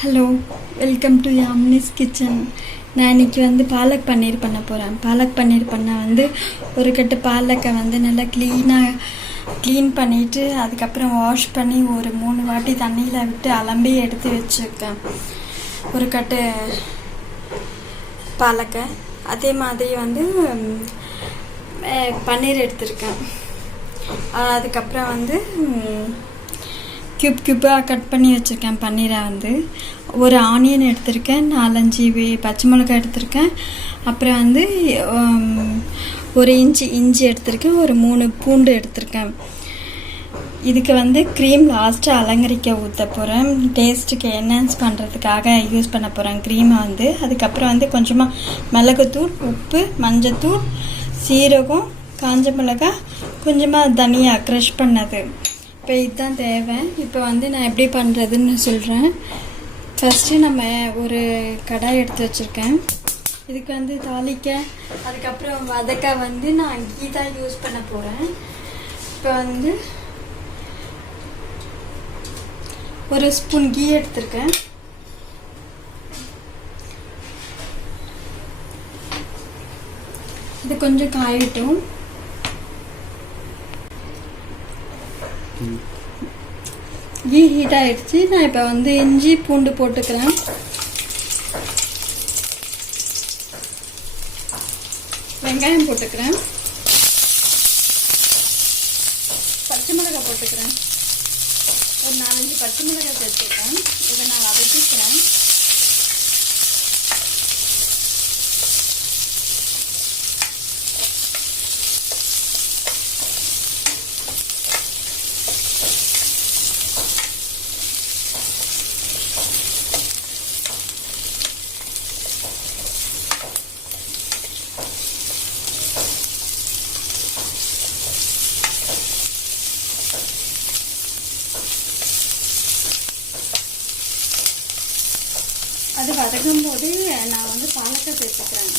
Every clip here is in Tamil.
Hello, welcome to Yamini's kitchen. நான் இன்றைக்கி பாலக் பன்னீர் பண்ண போகிறேன். பாலக் பன்னீர் பண்ண ஒரு கட்டு பாலக்கை நல்லா க்ளீன் பண்ணிவிட்டு அதுக்கப்புறம் வாஷ் பண்ணி ஒரு 3 வாட்டி தண்ணியில் விட்டு அலம்பி எடுத்து வச்சுருக்கேன். ஒரு கட்டு பாலக்கை அதே மாதிரி பன்னீர் எடுத்திருக்கேன். அதுக்கப்புறம் க்யூப்பாக கட் பண்ணி வச்சுருக்கேன். பன்னீரை ஒரு ஆனியன் எடுத்திருக்கேன், 4-5 பச்சை மிளகாய் எடுத்திருக்கேன், அப்புறம் ஒரு இஞ்சி எடுத்திருக்கேன், ஒரு 3 பூண்டு எடுத்திருக்கேன். இதுக்கு க்ரீம் லாஸ்ட்டாக அலங்கரிக்க ஊற்ற போகிறேன். டேஸ்ட்டுக்கு என்ஹான்ஸ் பண்ணுறதுக்காக யூஸ் பண்ண போகிறேன் க்ரீமை. அதுக்கப்புறம் கொஞ்சமாக மிளகுத்தூள், உப்பு, மஞ்சத்தூள், சீரகம், காஞ்ச மிளகாய், கொஞ்சமாக தனியா க்ரஷ் பண்ணது. இப்போ இதுதான் தேவை. இப்போ நான் எப்படி பண்ணுறதுன்னு சொல்கிறேன். ஃபஸ்ட்டு நம்ம ஒரு கடாய் எடுத்து வச்சுருக்கேன். இதுக்கு தாளிக்க அதுக்கப்புறம் வதக்க நான் கீ தான் யூஸ் பண்ண போகிறேன். இப்போ ஒரு ஸ்பூன் கீ எடுத்திருக்கேன். இது கொஞ்சம் காயட்டும். கீ ஹீட் ஆகிடுச்சு. நான் இப்போ இஞ்சி பூண்டு போட்டுக்கிறேன். வெங்காயம் போட்டுக்கிறேன். பச்சை மிளகாய் போட்டுக்கிறேன். ஒரு 4-5 பச்சை மிளகாய் சேர்த்துக்கிறேன். இதை நான் வதக்கிக்கிறேன். அது வதக்கும் போது நான் பாலக்கை சேர்த்துக்கிறேன்.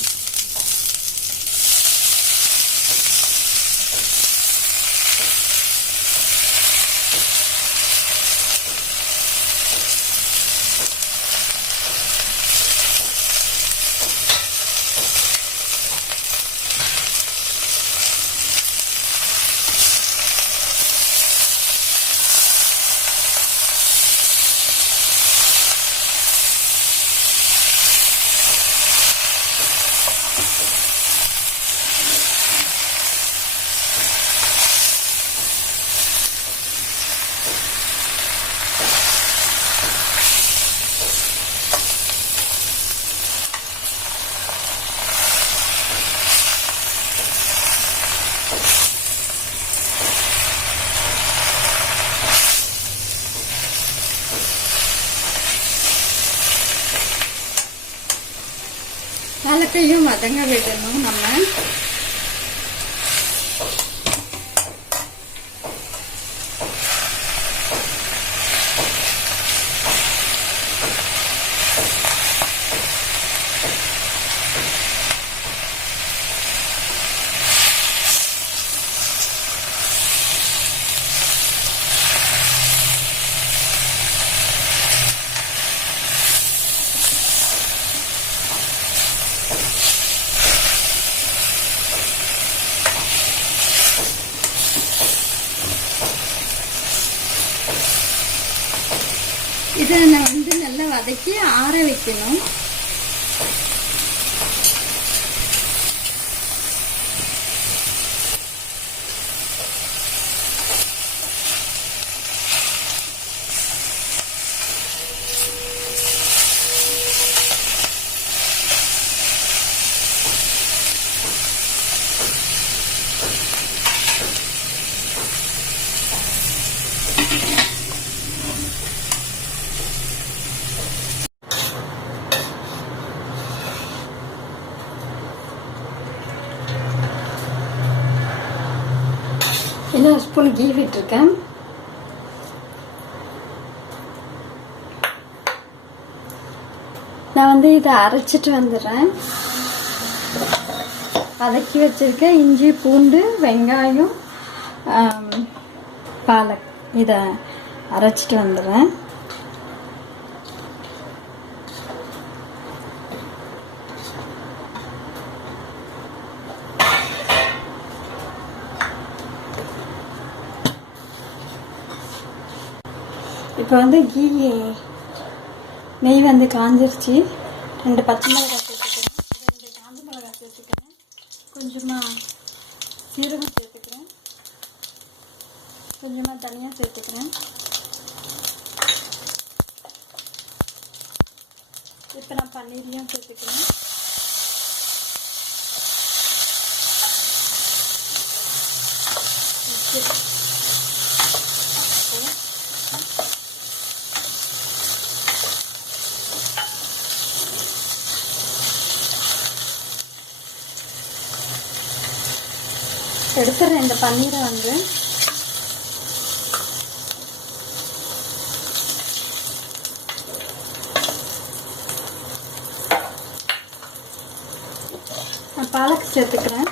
பாலக்கையும் வதங்க விடணும் நம்ம. இதை நான் நல்லா வதக்கி ஆற வைக்கணும். இன்னும் ஸ்பூன் கீ விட்டுருக்கேன். நான் இதை அரைச்சிட்டு வந்துடுறேன். வதக்கி வச்சிருக்கேன் இஞ்சி, பூண்டு, வெங்காயம், பாலக், இதை அரைச்சிட்டு வந்துடுறேன். இப்போ வந்து நெய் வந்து காஞ்சிருச்சு. 2 பச்சை மிளகாய் சேர்த்துக்கிறேன், 2 காஞ்ச மிளகாய் சேர்த்துக்கிறேன், கொஞ்சமாக சீரகம் சேர்த்துக்கிறேன், கொஞ்சமாக தனியாக சேர்த்துக்கிறேன். இப்போ நான் பன்னீரையும் சேர்த்துக்கிறேன். எடுத்துடுறேன் இந்த பன்னீரை வந்து. நான் பாலக் சேர்த்துக்கிறேன்.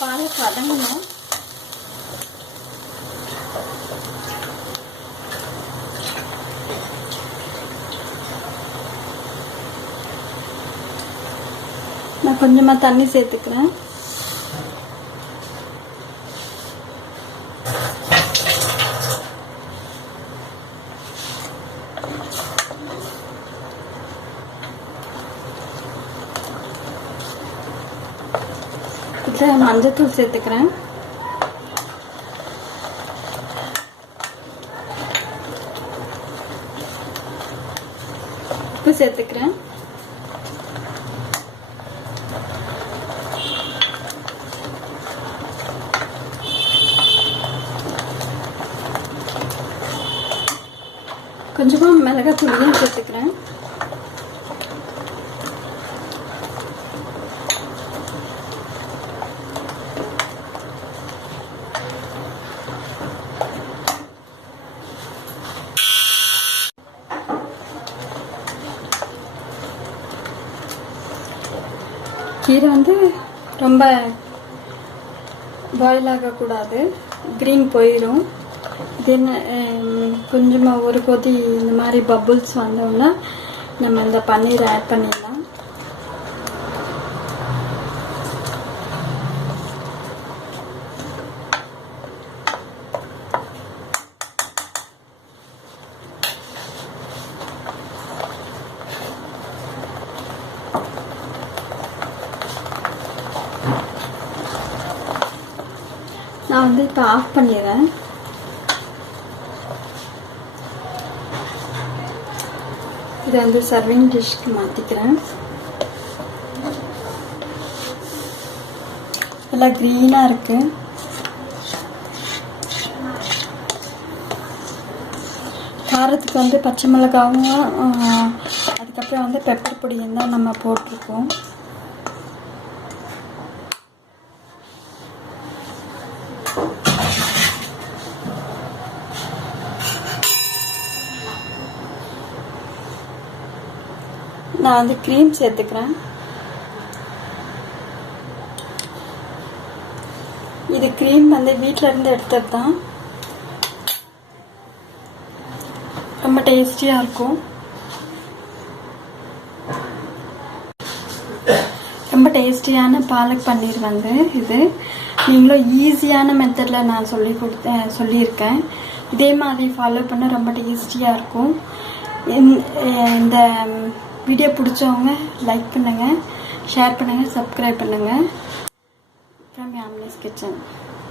பாலக் வதங்கணும். நான் கொஞ்சமாக தண்ணி சேர்த்துக்கிறேன். இதில் மஞ்சத்தூள் சேர்த்துக்கிறேன். உப்பு சேர்த்துக்கிறேன். கொஞ்சமாக மிளகாய் தூளையும் சேர்த்துக்கிறேன். கீரை வந்து ரொம்ப பாயில் ஆகக்கூடாது, க்ரீன் போயிடும். தென் கொஞ்சமாக ஒரு கொதி இந்த மாதிரி பபுள்ஸ் வந்தோம்னா நம்ம இந்த பன்னீரை ஆட் பண்ணிடலாம். நான் வந்து இப்போ ஆஃப் பண்ணிடுறேன். இதை வந்து சர்விங் டிஷ்க்கு மாற்றிக்கிறேன். எல்லாம் க்ரீனாக இருக்கு. காரத்துக்கு வந்து பச்சை மிளகாவும் அதுக்கப்புறம் வந்து பெப்பர் பொடியும் தான் நம்ம போட்டிருக்கோம். நான் வந்து க்ரீம் சேர்த்துக்கிறேன். இது க்ரீம் வந்து வீட்டில் இருந்து எடுத்தது தான். ரொம்ப டேஸ்டியாக இருக்கும். ரொம்ப டேஸ்டியான பாலக் பன்னீர் வந்து இது. நீங்களும் ஈஸியான மெத்தடில் நான் சொல்லியிருக்கேன். இதே மாதிரி ஃபாலோ பண்ண ரொம்ப டேஸ்டியாக இருக்கும். இந்த வீடியோ பிடிச்சவங்க லைக் பண்ணுங்கள், ஷேர் பண்ணுங்கள், சப்ஸ்கிரைப் பண்ணுங்கள். From Yamini's kitchen.